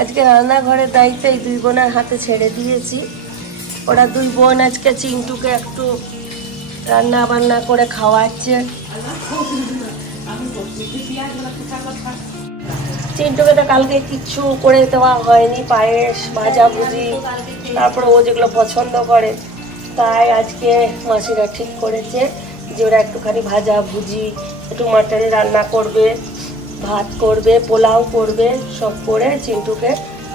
আজকে রান্নাঘরের দায়িত্ব এই দুই বোনের হাতে ছেড়ে দিয়েছি। ওরা দুই বোন আজকে চিন্টুকে একটু রান্না বান্না করে খাওয়াচ্ছে। চিন্টুকে তো কালকে কিচ্ছু করে দেওয়া হয়নি, পায়েস ভাজা ভুজি তারপরে ও যেগুলো পছন্দ করে, তাই আজকে মাসিরা ঠিক করেছে যে ওরা একটুখানি ভাজা ভুজি একটু মাটন রান্না করবে। ভাত করবে পোলাও করবে সব করে চিন্টুকে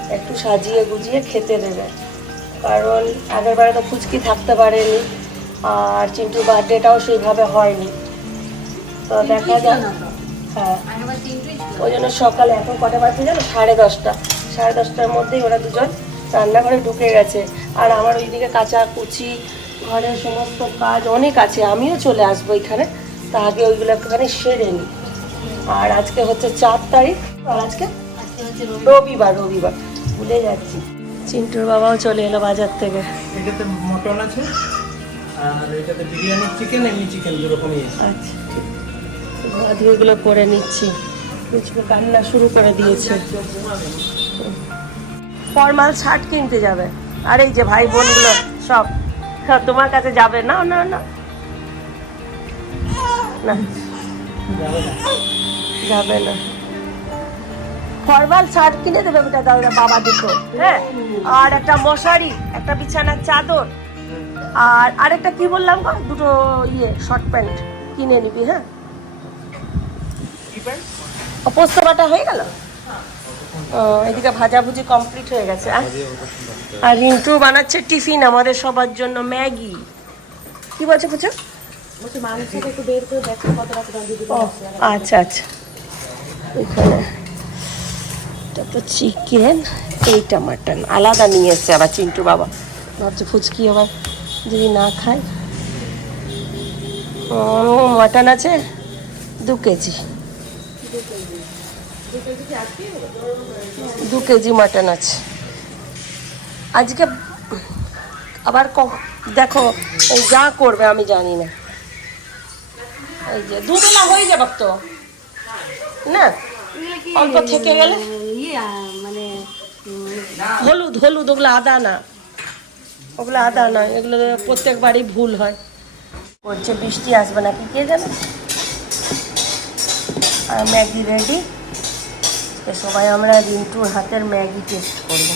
একটু সাজিয়ে গুজিয়ে খেতে দেবে। কারণ আগের বারে তো ফুচকি থাকতে পারেনি আর চিন্টুর বার্থডেটাও সেইভাবে হয়নি। তো দেখা যাক। হ্যাঁ। ওই জন্য সকালে এখন কটা বাজছে জানো? সাড়ে দশটা। সাড়ে দশটার মধ্যেই ওরা দুজন রান্নাঘরে ঢুকে গেছে। আর আমার ওইদিকে কাঁচা কুচি ঘরের সমস্ত কাজ অনেক আছে। আমিও চলে আসব এখানে। তা আগে ওইগুলো একটুখানি সেরে নিই আর আজকে হচ্ছে চার তারিখ আর আজকে রবিবার রবিবার। ভুলে যাচ্ছি। চিন্টুর বাবাও চলে এলো বাজার থেকে। এটাতে মটন আছে আর এটাতে বিরিয়ানি চিকেন এমনি চিকেন দু রকমই আছে। আচ্ছা করে নিচ্ছি। কিছু কান্না শুরু করে দিয়েছে। ফর্মাল শার্ট কিনতে যাবে। আর এই যে ভাই বোনগুলো সব তোমার কাছে যাবে? না না না। না। যাবে না। ফর্মাল শার্ট কিনে দেবে বেটা দাদা বাবা দুটো। হ্যাঁ? আর একটা মশারি একটা বিছানার চাদর আর আরেকটা কি বললাম গো? দুটো ইয়ে শর্ট প্যান্ট কিনে নিবি হ্যাঁ? পোস্ত বাটা হয়ে গেল? ও, এদিকে ভাজাভুজি কমপ্লিট হয়ে গেছে আর আর রিন্টু বানাচ্ছে টিফিন আমাদের সবার জন্য ম্যাগি। কি বলছে পুজো আচ্ছা আচ্ছা। এখানে। এটা তো চিকেন এইটা মাটন আলাদা নিয়ে এসছে আবার চিন্টু বাবা। ভাবছে ফুচকি আবার যদি না খায়। ও মাটন আছে? দু কেজি। দু কেজি মাটন আছে। আজকে আবার দেখো যা করবে আমি জানি না। এই যে, দুবেলা হয়ে যাবে তো। না? অল্প থেকে গেলে? মানে হলুদ হলুদ, ওগুলো আদা না। ওগুলো আদা না, এগুলো প্রত্যেকবারই ভুল হয়। করছে বৃষ্টি আসবে না কি কে জানে? আর ম্যাগি রেডি তো সবাই আমরা রিন্টুর হাতের ম্যাগি টেস্ট করব।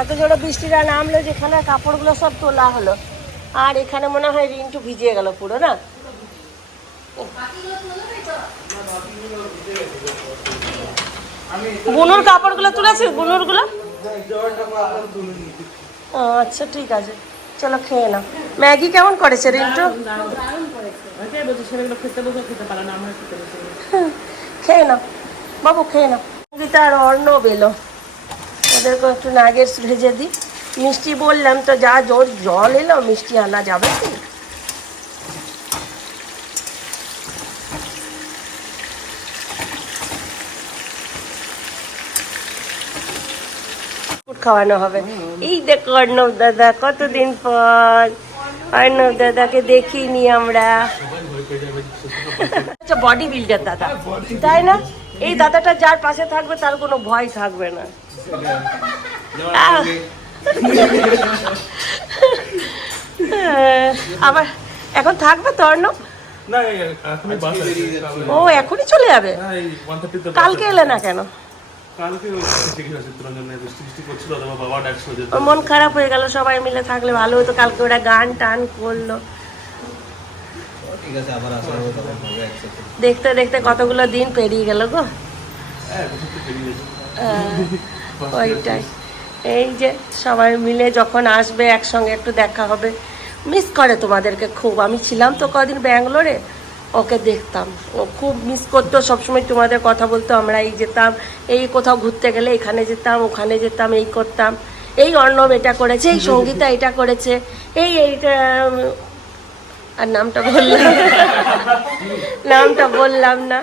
এত জোরে বৃষ্টিটা নামলো যেখানে কাপড়গুলো সব তোলা হলো আর এখানে মনে হয় রিন্টু ভিজিয়ে গেল পুরো, না? বুনুর কাপড়গুলো তুলেছিস? বুনুরগুলো? ও আচ্ছা ঠিক আছে। চলো খেয়ে নাও। ম্যাগি কেমন করেছে রিন্টু? খেয়ে নাও। বাবু, খেয়ে নাও। গীতা আর অর্ণব এলো। ওদেরকে একটু নাগেটস ভেজে দিই। মিষ্টি বললাম তো যা জোর জল এলো মিষ্টি আনা যাবে কি? খাওয়ানো হবে। এই দেখো অর্ণব দাদা কতদিন পর? অর্ণব দাদাকে দেখিনি আমরা। আচ্ছা বডি বিল্ডার দাদা। তাই না? এই দাদাটা যার পাশে থাকবে তার কোনো ভয় থাকবে না। আবার এখন থাকবে তো অর্ণব? এখনই ও এখনই চলে যাবে? কালকে এলে না কেন? মন খারাপ হয়ে গেল সবাই মিলে থাকলে ভালো হতো কালকে ওরা গান টান করল। দেখতে দেখতে কতগুলো দিন পেরিয়ে গেল গো। হ্যাঁ ওইটাই। এই যে সবাই মিলে যখন আসবে, একসঙ্গে একটু দেখা হবে মিস করে তোমাদেরকে খুব। আমি ছিলাম তো কদিন ব্যাঙ্গালোরে, ওকে দেখতাম। ও খুব মিস করতো, সবসময় তোমাদের কথা বলতো আমরা এই যেতাম। এই কোথাও ঘুরতে গেলে এখানে যেতাম, ওখানে যেতাম, এই করতাম। এই অর্ণব এটা করেছে, এই সঙ্গীতা এটা করেছে, এই এইটা আর নামটা বললাম নামটা বললাম না।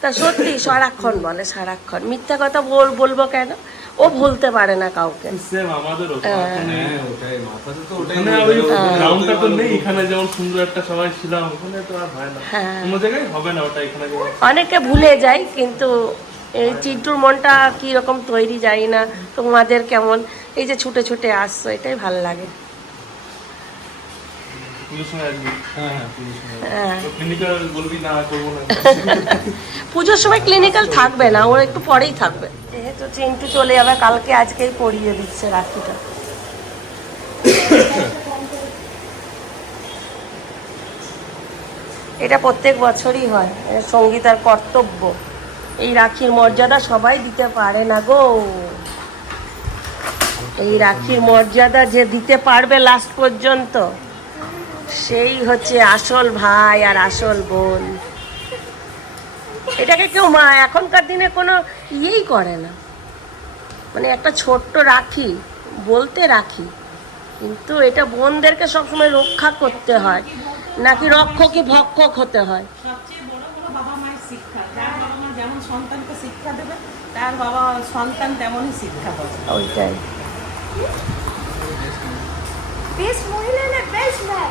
তা সত্যি সারাক্ষণ বলে, সারাক্ষণ। মিথ্যা কথা বল, বলব কেন? ও ভুলতে পারে না কাউকে। সেম আমাদেরও হ্যাঁ। হ্যাঁ ওটাই মাথাতে তো ওটাই ওখানে ওই গ্রাউন্ডটা তো নেই এখানে যেমন সুন্দর একটা সময় ছিলাম ওখানে তো আর হয় না। হ্যাঁ। জায়গায় হবে না ওটা এখানে অনেকে ভুলে যায় কিন্তু এই চিন্টুর মনটা কি রকম তৈরি জানি না তোমাদের কেমন? এই যে ছুটে ছুটে আসছো এটাই ভালো লাগে। পুজোর সময় হ্যাঁ হ্যাঁ হ্যাঁ। তো ক্লিনিক্যাল বলবি না করব না? পুজোর সময় ক্লিনিক্যাল থাকবে না ওর একটু পরেই থাকবে। যেহেতু চিন্টু চলে যাবে কালকে আজকেই পরিয়ে দিচ্ছে রাখিটা এটা প্রত্যেক বছরই হয় এটা সঙ্গীতার কর্তব্য। এই রাখির মর্যাদা সবাই দিতে পারে না গো। এই রাখির মর্যাদা যে দিতে পারবে লাস্ট পর্যন্ত। সেই হচ্ছে আসল ভাই আর আসল বোন। এটাকে কেউ মা এখনকার দিনে কোনো ইয়েই করে না। মানে একটা ছোট্ট রাখি বলতে রাখি। কিন্তু এটা বোনদেরকে সবসময় রক্ষা করতে হয় নাকি রক্ষকই ভক্ষক হতে হয়। সবচেয়ে বড় বাবা মায়ের শিক্ষা যার বাবা মা যেমন সন্তানকে শিক্ষা দেবে তার বাবা সন্তান তেমনই শিক্ষা পাবে ওইটাই। বেস্ট মহিলা না বেস্ট ভাই।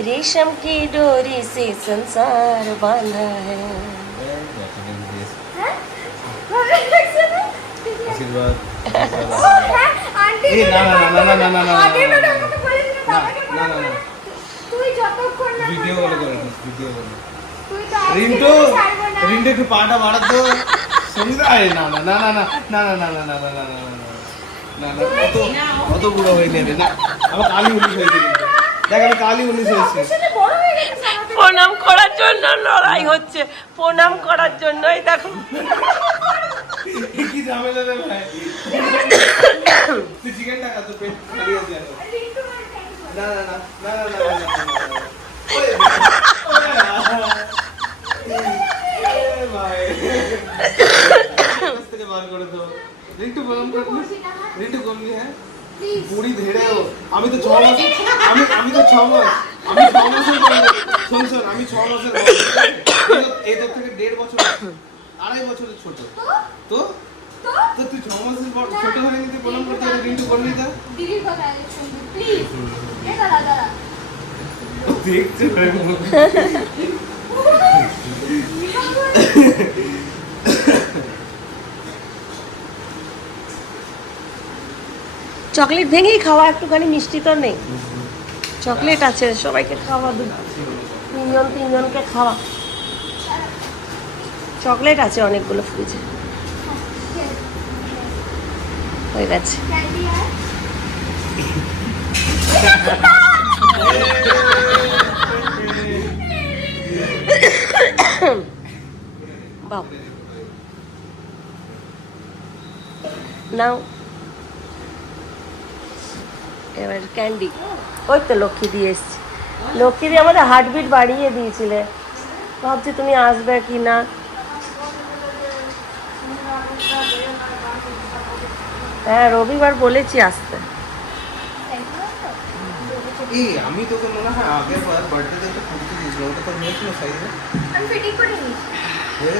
रेशम की डोरी से संसार बांधा है হ্যাঁ ভালো লাগছে না আশীর্বাদ ও হ্যাঁ আন্টি এই, না, না, না, না, না, না, না, না, আগের না, বেলা না, আমাকে বলেছিল বাবাকে না, না, বলা না। তুই যতক্ষণ না ভিডিও করবি কলে আমাকে। করে ভিডিও কলে তুই তো আজকে রিন্টু থেকে ছাড়বো না। রিন্টু একটু পাটা বাড়াতো সঙ্গীতা আরে না না না না না না না না না না না না না না না না অত অত বুড়ো হয়নি রে না আমার কালি উনিশ হয়েছে কিন্তু দেখ আমি প্রণাম করার জন্য লড়াই হচ্ছে প্রণাম করার জন্যই দেখো কি ঝামেলা ভাই তুই চিকেন টাকা তো রিটু बोल रिटू बोल रही है বুড়ি ধেড়ে ও আমি তো ছ মাস আমি আমি তো ছ মাস আমি ছ মাসের। শোন শোন আমি ছ মাসের। এই তোর থেকে দেড় বছর আড়াই বছরের ছোট। তো? তো? তো? তুই ছ মাসের পর ছোট হয়ে গেছিস প্রণাম করতে হবে রিন্টু করবি তা দিদির কথা প্লিজ এ দাঁড়া দাঁড়া। দেখছে চকলেট ভেঙেই খাওয়া একটুখানি মিষ্টি তো নেই। চকলেট আছে, সবাইকে খাওয়া দু তিনজন তিনজনকে খাওয়া। চকলেট আছে অনেকগুলো ফ্রিজে হয়ে গেছে। বাহ। নাও এবার ক্যান্ডি ওই তো লক্ষ্মী দিয়ে এসছি। লক্ষ্মী দিয়ে আমাদের হার্টবিট বাড়িয়ে দিয়েছিলে। ভাবছি তুমি আসবে কি না। হ্যাঁ রবিবার বলেছি আসতে। আমি তোকে মনে হয় আগের বার বার্থডেতে একটা কুর্তি দিয়েছিল ওটা তোর হয়েছিল সাইজে। আমি ফিটিং করে নিয়েছি। হয়ে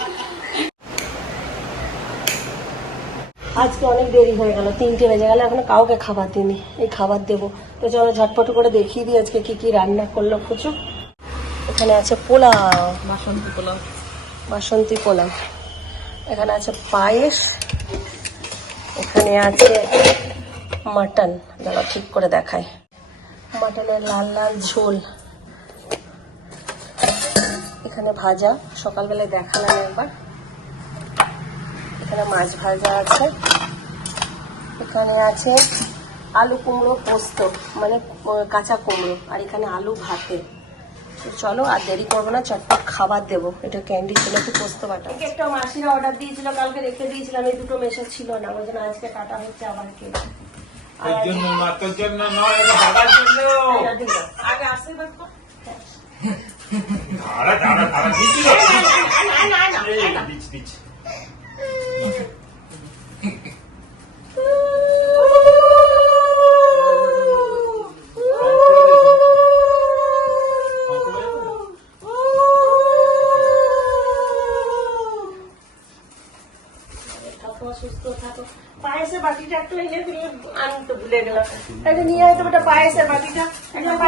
আজকে অনেক দেরি হয়ে গেল তিনটে বেজে গেল এখনও কাউকে খাবার দিইনি এই খাবার দেবো। তো চলো ঝটপট করে দেখিয়ে দিই আজকে কি কি রান্না করল কুচু এখানে আছে পোলাও। বাসন্তী পোলাও। বাসন্তী পোলাও। এখানে আছে পায়েস। এখানে এখানে আছে মাটন। দাঁড়া ঠিক করে দেখায়। মাটনের লাল লাল ঝোল। এখানে ভাজা। সকালবেলায় দেখালাম একবার। এখানে মাছ ভাজা আছে এখানে আছে আলু কুমড়ো পোস্ত মানে কাঁচা কুমড়ো আর এখানে আলু ভাতে তো চলো আর দেরি করব না চটপট খাবার দেবো এটা ক্যান্ডি ছিল একটু পোস্ত বাটা একটা মাসিরা অর্ডার দিয়েছিল কালকে রেখে দিয়েছিলাম এই দুটো মেশা ছিল না ওই জন্য আজকে কাটা হচ্ছে আবার কে তোর জন্য না তোর জন্য নয় এটা বাবার জন্য আগে আশীর্বাদ বাটিটা একটু এনে দিয়ে আনতে ভুলে গেলাম। এটা নিয়ে হয়তো ওটা পায়েসের বাটিটা।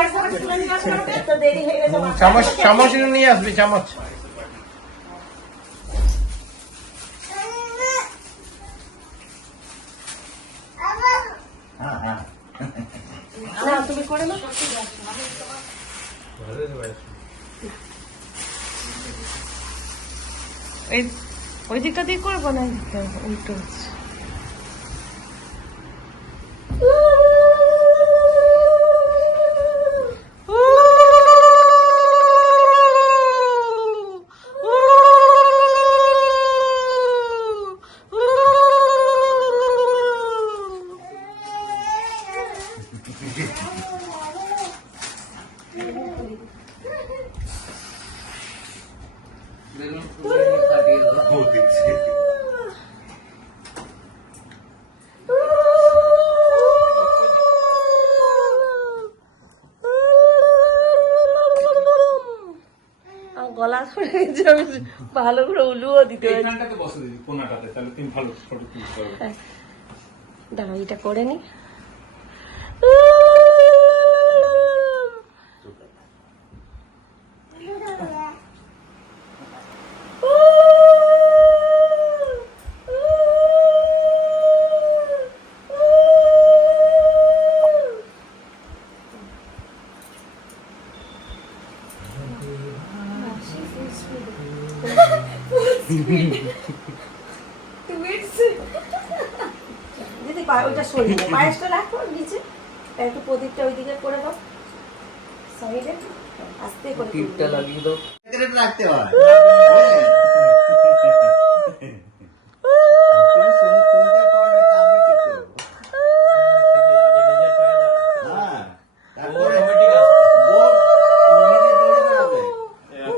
একটা। তো দেরি হয়ে গেছে চামচ চামচ নিয়ে আসবি চামচ। না তুমি করে না এই ওই দিকটা দিয়ে করব না? এই দিকটা গলা আমি ভালো করে উলুও দিতে পারি। এইখানটাতে বসে দিবি কোনাটাতে তাহলে তুমি ভালো ফটো তুলতে পারবে। দাঁড়াও এটা করে নি। দিদি ওইটা সরিয়ে দাও। পায়েসটা রাখো নিচে একটু প্রদীপটা ওইদিকে করে দাও সাইডে আস্তে করে টিপটা লাগিয়ে রাখতে হয়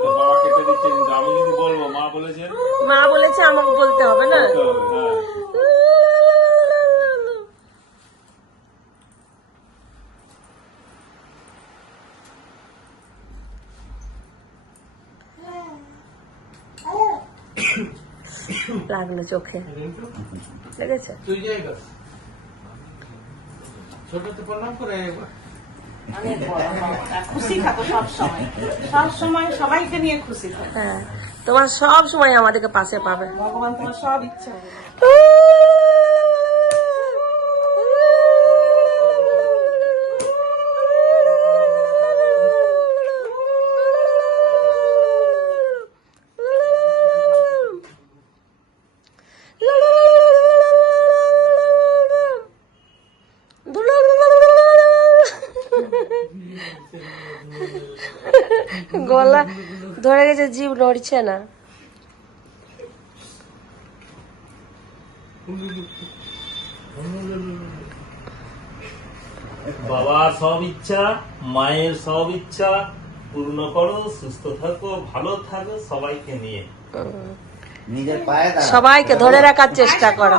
বাবা কেটে দিচ্ছে কিন্তু আমি কিন্তু বলব মা বলেছেন মা বলেছে আমাকে বলতে হবে না হ্যাঁ লাগল চোখে লেগেছে তুই জায়গা ছোটতে প্রণাম করে একবার অনেক বড় হও। আর খুশি থাকো সব সময় সব সময় সবাইকে নিয়ে খুশি চোখে। লেগেছে? তোমার সব সময় আমাদেরকে পাশে পাবে। ভগবান তোমার সব ইচ্ছা। ধরে গেছে জীব নড়ছে না। বাবার সব ইচ্ছা মায়ের সব ইচ্ছা পূর্ণ করো সুস্থ থাকো ভালো থাকো সবাইকে নিয়ে। নিজের পায়ে সবাইকে ধরে রাখার চেষ্টা করো!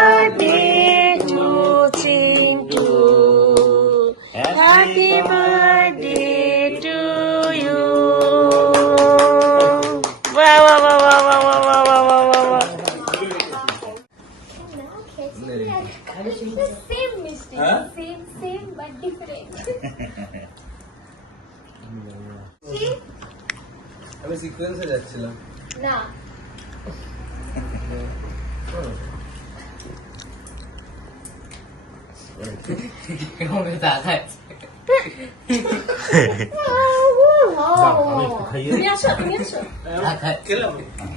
আমি সিকোয়েন্সে যাচ্ছিলাম না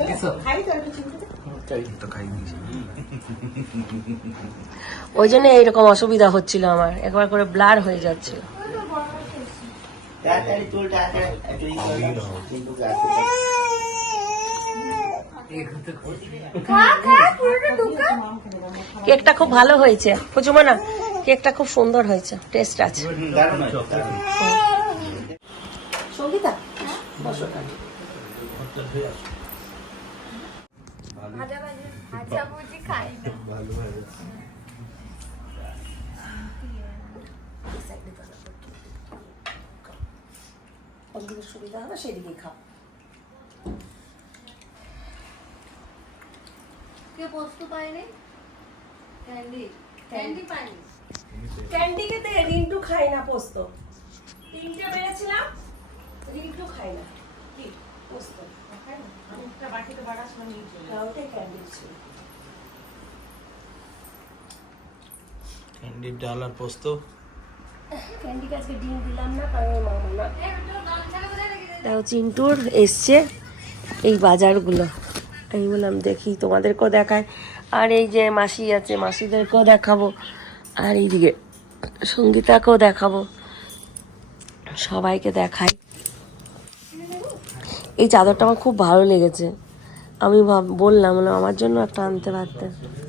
আসো ওই জন্য এইরকম অসুবিধা হচ্ছিল আমার। একবার করে ব্লার হয়ে যাচ্ছিল। তাড়াতাড়ি তাড়াতাড়ি কিন্তু কেকটা খুব ভালো হয়েছে। না কেকটা খুব সুন্দর হয়েছে। টেস্ট আছে। সঙ্গীতা? কোনদিকে সুবিধা হবে সেদিকে খাও কে পোস্ত পায়নি? ক্যান্ডি। ক্যান্ডি। পায়নি? ক্যান্ডি খেতে রিন্টু খাই না পোস্ত। তিনটে বেড়েছিলাম রিন্টু খাই না। কি? পোস্ত। খাই না একটা বাটিতে বাড়ার সময় নিয়ে হ্যাঁ, ওটাই ক্যান্ডি ছিল। ক্যান্ডির ডাল আর পোস্ত। ক্যান্ডিকে তাও চিন্টুর এসছে এই বাজারগুলো। আমি বললাম, দেখি তোমাদেরকেও দেখায় আর এই যে মাসি আছে, মাসিদেরকেও দেখাবো। আর এইদিকে সঙ্গীতাকেও দেখাবো। সবাইকে দেখাই। এই চাদরটা আমার খুব ভালো লেগেছে। আমি বললাম আমার জন্য একটা আনতে পারতে।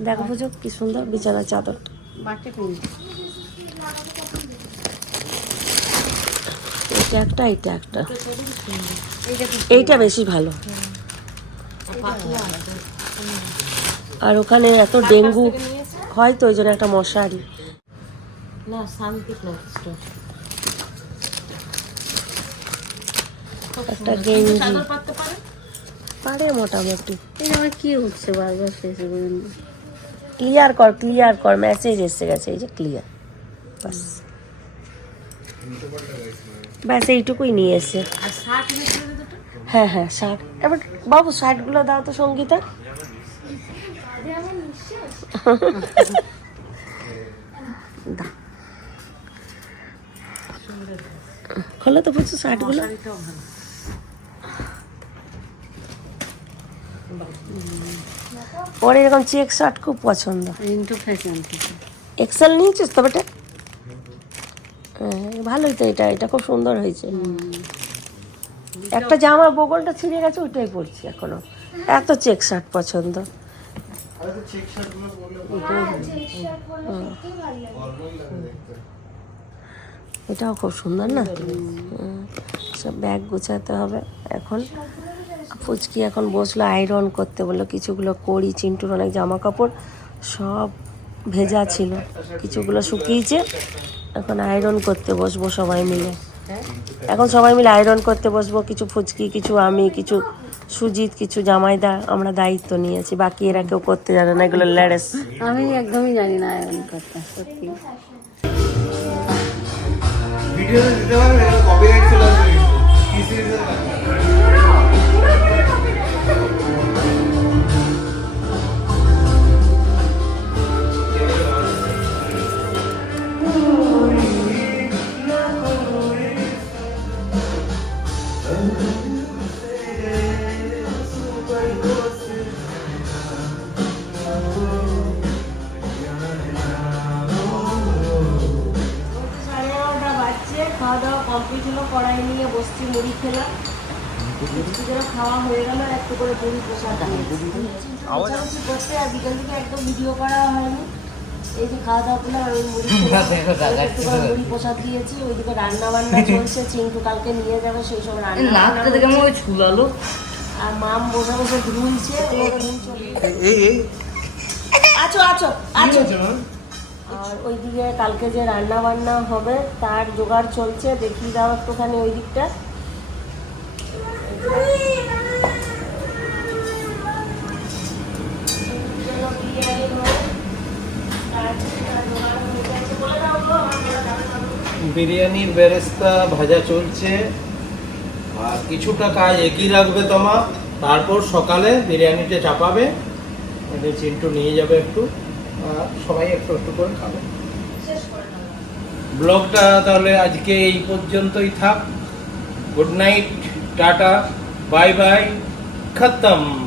দেখো, বুঝো কি সুন্দর বিছানার চাদরটা এটা একটা এটা একটা। এইটা বেশি ভালো। আর ওখানে এত ডেঙ্গু হয় তো ওই জন্য একটা মশারি। না শান্তি একটা গেঞ্জি। পারে মোটামুটি। আমার কি হচ্ছে বারবার শেষে ক্লিয়ার কর ক্লিয়ার কর মেসেজ এসে গেছে এই যে ক্লিয়ার বাস। ব্যাস এইটুকুই নিয়ে এসে। হ্যাঁ হ্যাঁ শার্ট এবার বাবু শার্টগুলো দাও তো সঙ্গীতা। খোলো তো বুঝছ শার্টগুলো ওর এরকম চেক শার্ট খুব পছন্দ। এক্সেল নিয়েছিস তবে এটা হ্যাঁ, ভালোই তো এটা এটা খুব সুন্দর হয়েছে। একটা জামা বগলটা ছিঁড়ে গেছে ওইটাই পরছি এখনও। এত চেক শার্ট পছন্দ। লাগে। এটাও খুব সুন্দর না? সব ব্যাগ গুছাতে হবে এখন। ফুচকি এখন বসল আয়রন করতে বলল কিছুগুলো করি চিন্টুর অনেক জামা কাপড় সব ভেজা ছিল। কিছুগুলো শুকিয়েছে। এখন আয়রন করতে বসবো সবাই মিলে। এখন সবাই মিলে আয়রন করতে বসবো কিছু ফুচকি কিছু আমি কিছু সুজিত কিছু জামাইদা আমরা দায়িত্ব নিয়েছি বাকি এরা কেউ করতে জানে না এগুলো লেডেস। আমি একদমই জানি না আয়রন করতে সত্যি। ভিডিও দিতে পারবে কপিরাইট চলে আসবে। মুড়ি খেলাম। খাওয়া হয়ে গেল আর একটু করে পুরি প্রসাদ মোছামুছি করতে আর বিকেল থেকে একদম ভিডিও করা হয়নি। এই যে খাওয়া দাওয়া মুড়ি একটু করে মুড়ি প্রসাদ দিয়েছি। ওইদিকে রান্না বান্না চলছে কালকে নিয়ে যাবে সেই সব রান্না ছুলালো আর মাম বসে বসে এই আছো আছো আছো। আর ওইদিকে কালকে যে রান্না বান্না হবে তার জোগাড় চলছে দেখিয়ে দাও একটুখানি ওই দিকটা বিরিয়ানি হবে তার জোগাড় হয়ে গেছে বলে দাও গো, আমার বলে দাও। বিরিয়ানির বেরেস্তা, ভাজা চলছে। আর কিছুটা কাজ একই রাখবে তোমার তারপর সকালে বিরিয়ানিটা চাপাবে। চিন্টু নিয়ে যাবে একটু। সবাই একটু একটু করে খাবে। ব্লগটা তাহলে আজকে এই পর্যন্তই থাক। Good night. Tata bye bye खत्म।